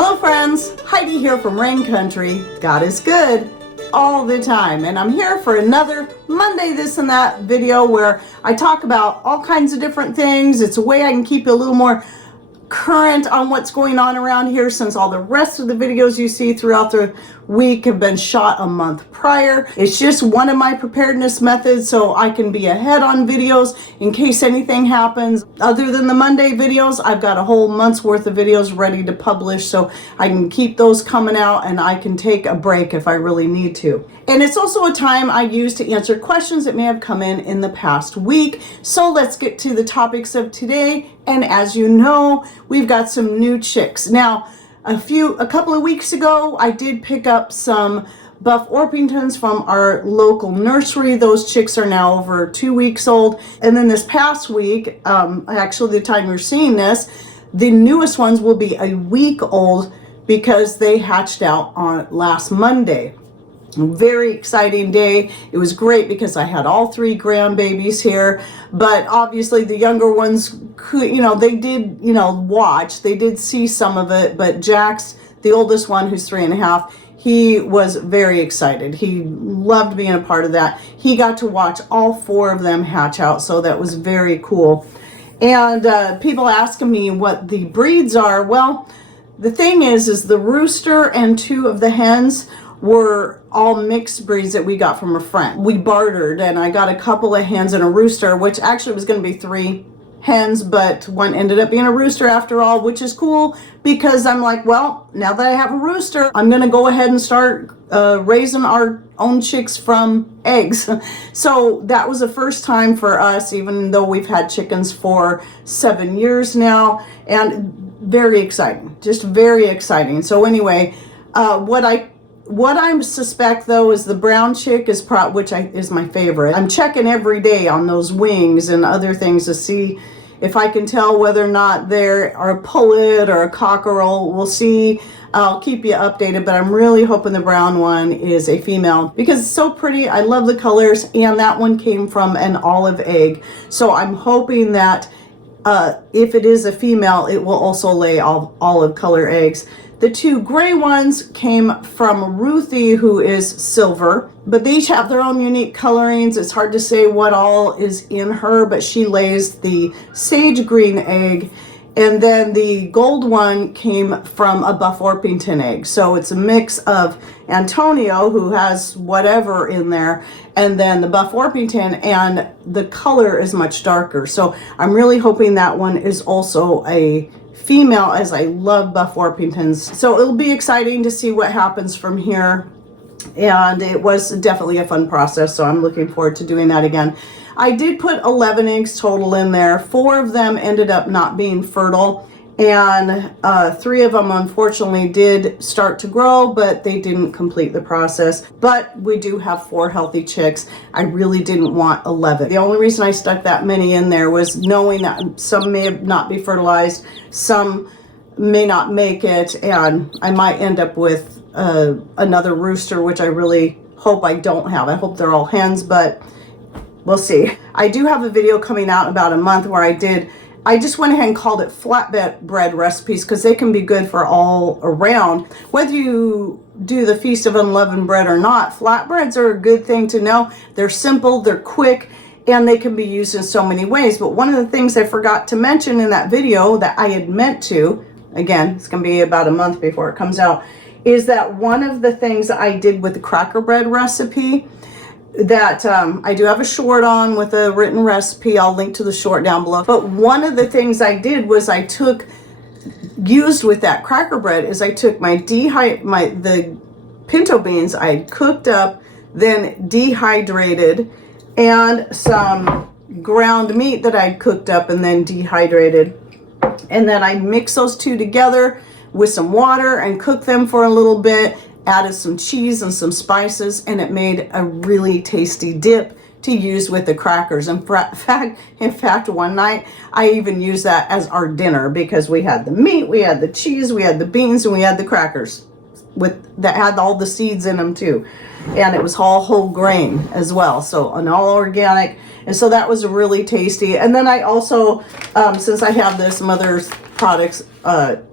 Hello friends, Heidi here from Rain Country. God is good all the time, and I'm here for another Monday This and That video where I talk about all kinds of different things. It's a way I can keep you a little more current on what's going on around here, since all the rest of the videos you see throughout the week have been shot a month prior. It's just one of my preparedness methods so I can be ahead on videos in case anything happens. Other than the Monday videos, I've got a whole month's worth of videos ready to publish, so I can keep those coming out and I can take a break if I really need to. And it's also a time I use to answer questions that may have come in the past week. So let's get to the topics of today. And as you know, we've got some new chicks. Now, a couple of weeks ago, I did pick up some Buff Orpingtons from our local nursery. Those chicks are now over 2 weeks old. And then this past week, actually the time you're seeing this, the newest ones will be a week old because they hatched out on last Monday. Very exciting day. It was great because I had all three grandbabies here, but obviously the younger ones could, they did, watch, they did see some of it, but Jax, the oldest one, who's 3.5, he was very excited. He loved being a part of that. He got to watch all four of them hatch out, so that was very cool. And people asking me what the breeds are. Well, the thing is the rooster and two of the hens were all mixed breeds that we got from a friend. We bartered, and I got a couple of hens and a rooster, which actually was going to be 3 hens, but one ended up being a rooster after all, which is cool because I'm like, well, now that I have a rooster, I'm going to go ahead and start raising our own chicks from eggs. So that was the first time for us, even though we've had chickens for 7 years now, and very exciting, just very exciting. So anyway, what I suspect though is the brown chick is is my favorite. I'm checking every day on those wings and other things to see if I can tell whether or not they're a pullet or a cockerel. We'll see. I'll keep you updated, but I'm really hoping the brown one is a female because it's so pretty. I love the colors, and that one came from an olive egg. So I'm hoping that if it is a female, it will also lay olive color eggs. The 2 gray ones came from Ruthie, who is silver, but they each have their own unique colorings. It's hard to say what all is in her, but she lays the sage green egg. And then the gold one came from a Buff Orpington egg. So it's a mix of Antonio, who has whatever in there, and then the Buff Orpington, and the color is much darker. So I'm really hoping that one is also a female, as I love Buff Orpingtons. So it'll be exciting to see what happens from here. And it was definitely a fun process, so I'm looking forward to doing that again. I did put 11 eggs total in there. 4 of them ended up not being fertile, and 3 of them unfortunately did start to grow, but they didn't complete the process. But we do have 4 healthy chicks. I really didn't want 11. The only reason I stuck that many in there was knowing that some may not be fertilized, some may not make it, and I might end up with another rooster, which I really hope I don't have. I hope they're all hens, but we'll see. I do have a video coming out in about a month where I just went ahead and called it flatbread bread recipes because they can be good for all around. Whether you do the Feast of Unleavened Bread or not, flatbreads are a good thing to know. They're simple, they're quick, and they can be used in so many ways. But one of the things I forgot to mention in that video that I had meant to, again, it's going to be about a month before it comes out, is that one of the things that I did with the cracker bread recipe that I do have a short on with a written recipe. I'll link to the short down below. But one of the things I did was used with that cracker bread is I took the pinto beans I had cooked up, then dehydrated, and some ground meat that I'd cooked up and then dehydrated. And then I mixed those two together with some water and cooked them for a little bit, added some cheese and some spices, and it made a really tasty dip to use with the crackers. In fact, one night I even used that as our dinner because we had the meat, we had the cheese, we had the beans, and we had the crackers that had all the seeds in them too. And it was all whole grain as well, so and all organic. And so that was really tasty. And then I also, since I have this Mother's Products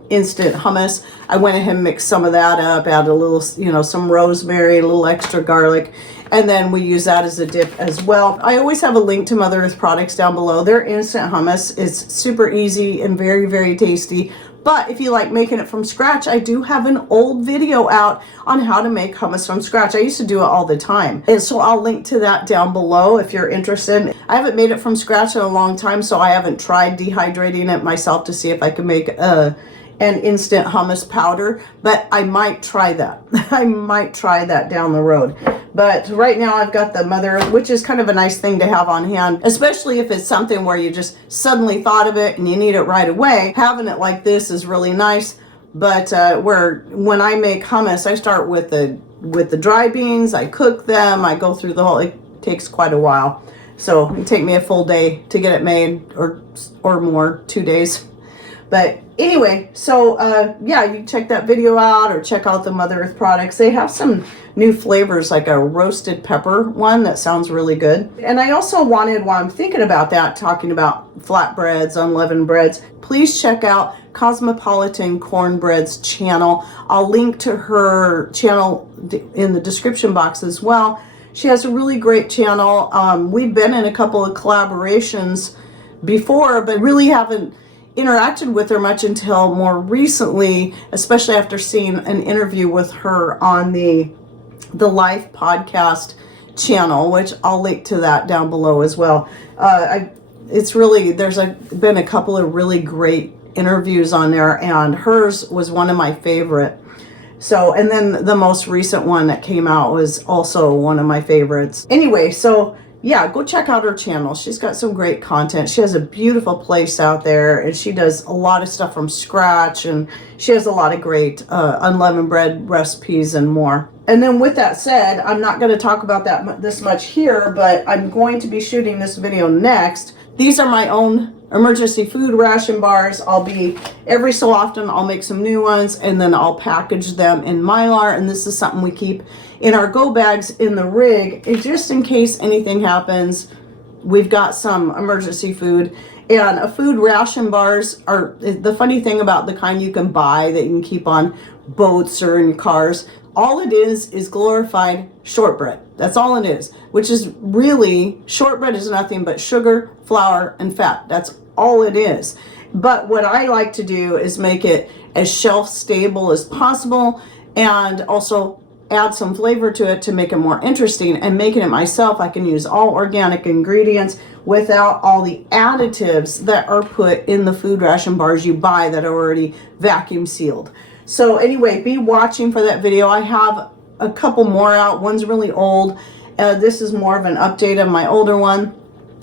instant hummus. I went ahead and mixed some of that up, add a little, some rosemary, a little extra garlic, and then we use that as a dip as well. I always have a link to Mother Earth products down below. Their instant hummus is super easy and very, very tasty. But if you like making it from scratch, I do have an old video out on how to make hummus from scratch. I used to do it all the time. And so I'll link to that down below if you're interested. I haven't made it from scratch in a long time, so I haven't tried dehydrating it myself to see if I can make an instant hummus powder, but I might try that. I might try that down the road. But right now I've got the Mother Earth, which is kind of a nice thing to have on hand, especially if it's something where you just suddenly thought of it and you need it right away. Having it like this is really nice. But when I make hummus, I start with the dry beans. I cook them. I go through the whole. It takes quite a while, so it take me a full day to get it made, or more, 2 days. But anyway, so yeah, you check that video out or check out the Mother Earth products. They have some new flavors, like a roasted pepper one that sounds really good. And I also wanted, while I'm thinking about that, talking about flatbreads, unleavened breads, please check out Cosmopolitan Cornbread's channel. I'll link to her channel in the description box as well. She has a really great channel. We've been in a couple of collaborations before, but really haven't interacted with her much until more recently, especially after seeing an interview with her on the Life podcast channel, which I'll link to that down below as well. There's been a couple of really great interviews on there, and hers was one of my favorite. So, and then the most recent one that came out was also one of my favorites. Anyway, so yeah, go check out her channel. She's got some great content. She has a beautiful place out there, and she does a lot of stuff from scratch, and she has a lot of great unleavened bread recipes and more. And then with that said, I'm not going to talk about that this much here, but I'm going to be shooting this video next. These are my own emergency food ration bars. Every so often I'll make some new ones, and then I'll package them in Mylar, and this is something we keep in our go bags in the rig, and just in case anything happens, we've got some emergency food. And a food ration bars are the funny thing about the kind you can buy that you can keep on boats or in cars. All it is glorified shortbread. That's all it is, which is really, shortbread is nothing but sugar, flour, and fat. That's all it is. But what I like to do is make it as shelf stable as possible, and also add some flavor to it to make it more interesting. And making it myself, I can use all organic ingredients without all the additives that are put in the food ration bars you buy that are already vacuum sealed. So anyway, be watching for that video. I have a couple more out. One's really old. This is more of an update of my older one.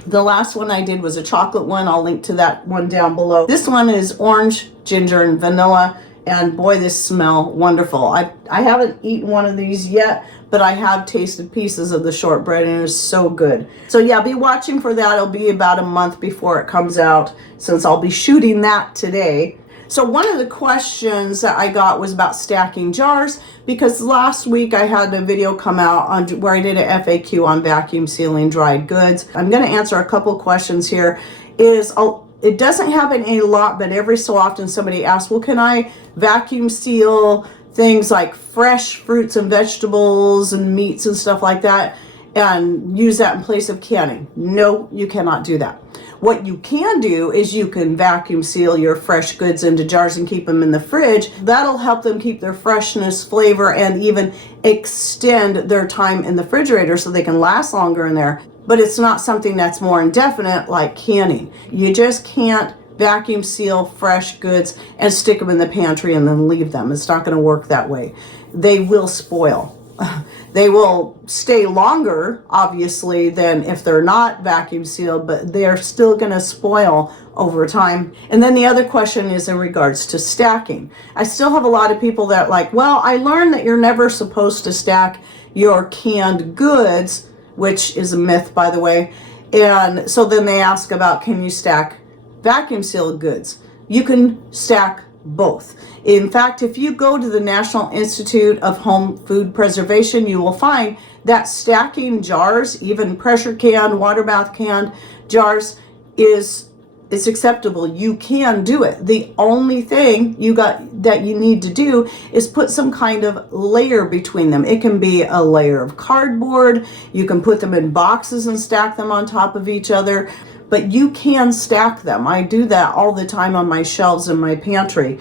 The last one I did was a chocolate one. I'll link to that one down below. This one is orange, ginger, and vanilla. And boy, this smell wonderful. I haven't eaten one of these yet, but I have tasted pieces of the shortbread, and it is so good. So yeah, be watching for that. It'll be about a month before it comes out, since I'll be shooting that today. So one of the questions that I got was about stacking jars, because last week I had a video come out on where I did an FAQ on vacuum sealing dried goods. I'm going to answer a couple questions here. It doesn't happen a lot, but every so often somebody asks, well, can I vacuum seal things like fresh fruits and vegetables and meats and stuff like that and use that in place of canning? No, you cannot do that. What you can do is you can vacuum seal your fresh goods into jars and keep them in the fridge. That'll help them keep their freshness, flavor, and even extend their time in the refrigerator so they can last longer in there. But it's not something that's more indefinite like canning. You just can't vacuum seal fresh goods and stick them in the pantry and then leave them. It's not going to work that way. They will spoil. They will stay longer, obviously, than if they're not vacuum sealed, but they're still going to spoil over time. And then the other question is in regards to stacking. I still have a lot of people that like, well, I learned that you're never supposed to stack your canned goods, which is a myth, by the way. And so then they ask about, can you stack vacuum sealed goods? You can stack both. In fact, if you go to the National Institute of Home Food Preservation, you will find that stacking jars, even pressure canned, water bath canned jars, is it's acceptable. You can do it. The only thing that you need to do is put some kind of layer between them. It can be a layer of cardboard. You can put them in boxes and stack them on top of each other, but you can stack them. I do that all the time on my shelves in my pantry.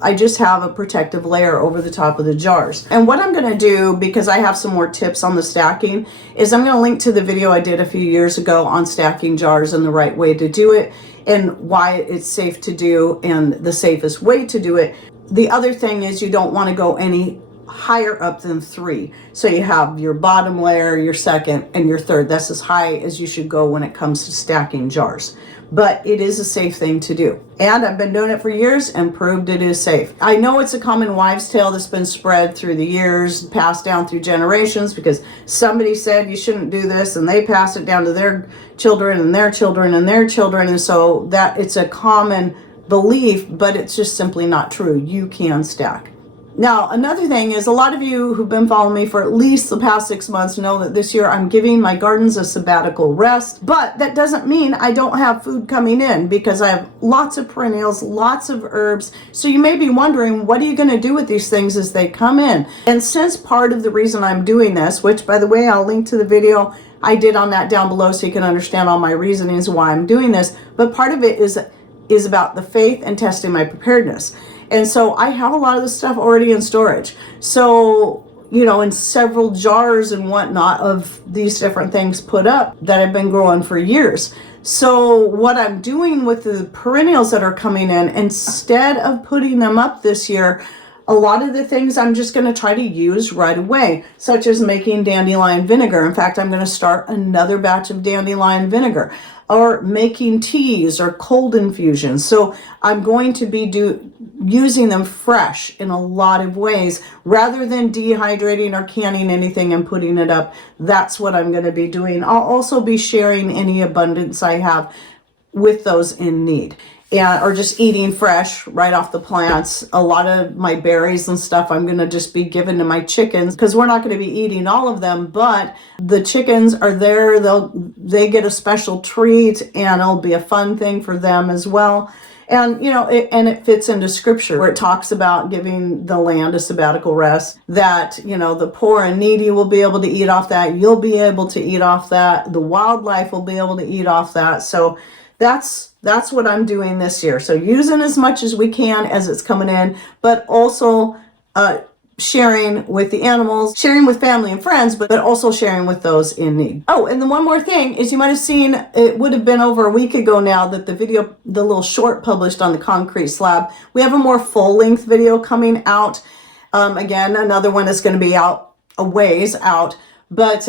I just have a protective layer over the top of the jars. And what I'm gonna do, because I have some more tips on the stacking, is I'm gonna link to the video I did a few years ago on stacking jars and the right way to do it, and why it's safe to do and the safest way to do it. The other thing is you don't want to go any higher up than 3. So you have your bottom layer, your second, and your third. That's as high as you should go when it comes to stacking jars. But it is a safe thing to do. And I've been doing it for years and proved it is safe. I know it's a common wives' tale that's been spread through the years, passed down through generations, because somebody said you shouldn't do this and they passed it down to their children and their children and their children. And so that it's a common belief, but it's just simply not true. You can stack. Now, another thing is, a lot of you who've been following me for at least the past 6 months know that this year I'm giving my gardens a sabbatical rest, but that doesn't mean I don't have food coming in, because I have lots of perennials, lots of herbs. So you may be wondering, what are you going to do with these things as they come in? And since part of the reason I'm doing this, which by the way, I'll link to the video I did on that down below so you can understand all my reasonings why I'm doing this, but part of it is about the faith and testing my preparedness. And so I have a lot of this stuff already in storage. So, you know, in several jars and whatnot of these different things put up that I've been growing for years. So what I'm doing with the perennials that are coming in, instead of putting them up this year, a lot of the things I'm just going to try to use right away, such as making dandelion vinegar. In fact, I'm going to start another batch of dandelion vinegar, or making teas or cold infusions. So I'm going to be using them fresh in a lot of ways, rather than dehydrating or canning anything and putting it up. That's what I'm going to be doing. I'll also be sharing any abundance I have with those in need. Or just eating fresh right off the plants. A lot of my berries and stuff I'm going to just be giving to my chickens, because we're not going to be eating all of them, but the chickens are there. They get a special treat, and it'll be a fun thing for them as well. And, you know, it fits into scripture where it talks about giving the land a sabbatical rest, that, you know, the poor and needy will be able to eat off that. You'll be able to eat off that. The wildlife will be able to eat off that. So that's what I'm doing this year. So using as much as we can as it's coming in, but also sharing with the animals, sharing with family and friends, but also sharing with those in need. Oh, and then one more thing is, you might have seen, it would have been over a week ago now, that the little short published on the concrete slab. We have a more full-length video coming out. Again, another one is going to be out a ways out, but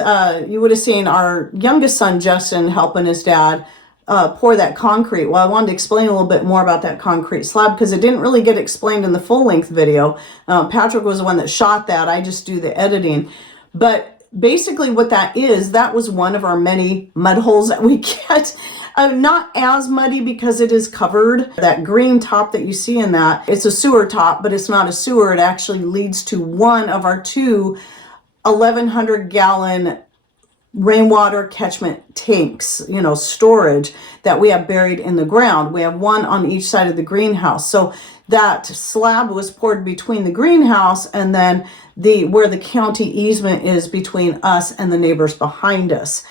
you would have seen our youngest son, Justin, helping his dad pour that concrete. Well, I wanted to explain a little bit more about that concrete slab, because it didn't really get explained in the full-length video. Patrick was the one that shot that. I just do the editing. But basically what that is, that was one of our many mud holes that we get. Not as muddy because it is covered. That green top that you see in that, it's a sewer top, but it's not a sewer. It actually leads to one of our two 1,100-gallon rainwater catchment tanks, you know, storage that we have buried in the ground. We have one on each side of the greenhouse. So that slab was poured between the greenhouse and then where the county easement is between us and the neighbors behind us.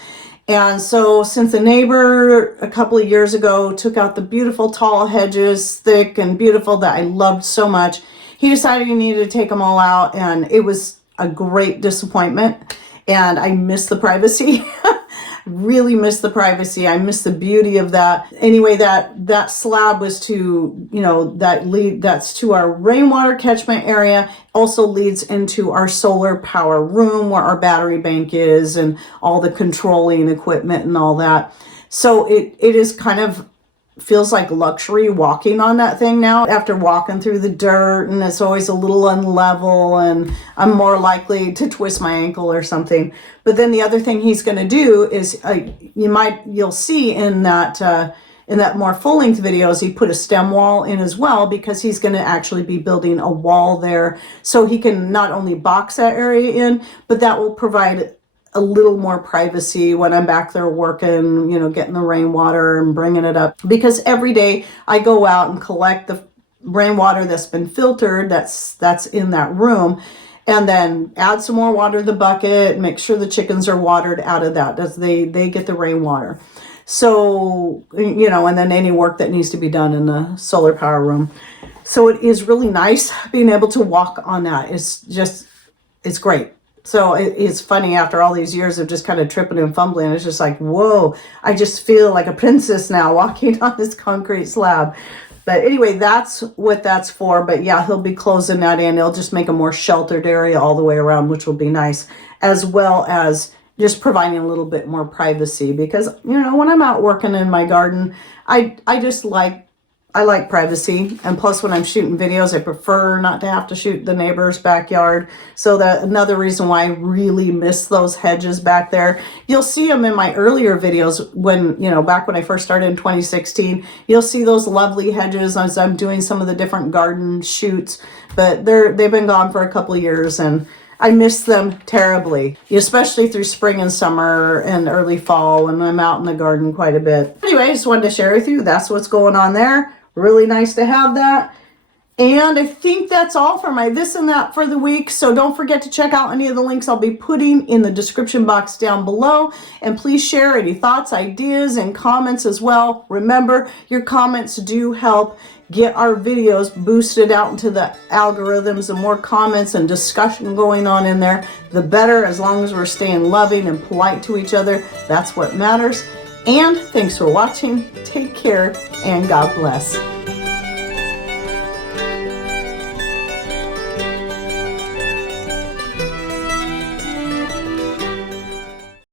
And so since the neighbor a couple of years ago took out the beautiful tall hedges, thick and beautiful, that I loved so much, he decided he needed to take them all out, and it was a great disappointment. And I miss the privacy. Really miss the privacy. I miss the beauty of that. Anyway, that slab was to, you know, that's to our rainwater catchment area. Also leads into our solar power room where our battery bank is and all the controlling equipment and all that. So it is kind of feels like luxury walking on that thing now, after walking through the dirt, and it's always a little unlevel and I'm more likely to twist my ankle or something. But then the other thing he's going to do is you'll see in that more full-length videos, he put a stem wall in as well, because he's going to actually be building a wall there, so he can not only box that area in, but that will provide a little more privacy when I'm back there working, you know, getting the rainwater and bringing it up, because every day I go out and collect the rainwater that's been filtered, that's in that room, and then add some more water to the bucket, make sure the chickens are watered out of that as they get the rainwater. So, you know, and then any work that needs to be done in the solar power room. So it is really nice being able to walk on that. It's great. So it's funny, after all these years of just kind of tripping and fumbling, it's just like, whoa, I just feel like a princess now walking on this concrete slab. But anyway, that's what that's for. But yeah, he'll be closing that in. He'll just make a more sheltered area all the way around, which will be nice, as well as just providing a little bit more privacy, because, you know, when I'm out working in my garden, I like privacy. And plus, when I'm shooting videos, I prefer not to have to shoot the neighbor's backyard. So that another reason why I really miss those hedges back there. You'll see them in my earlier videos when, you know, back when I first started in 2016, you'll see those lovely hedges as I'm doing some of the different garden shoots, but they've been gone for a couple of years, and I miss them terribly, especially through spring and summer and early fall when I'm out in the garden quite a bit. Anyway, I just wanted to share with you, that's what's going on there. Really nice to have that. And I think that's all for my this and that for the week. So don't forget to check out any of the links I'll be putting in the description box down below. And please share any thoughts, ideas, and comments as well. Remember, your comments do help get our videos boosted out into the algorithms. The more comments and discussion going on in there, the better, as long as we're staying loving and polite to each other. That's what matters. And thanks for watching. Take care and God bless.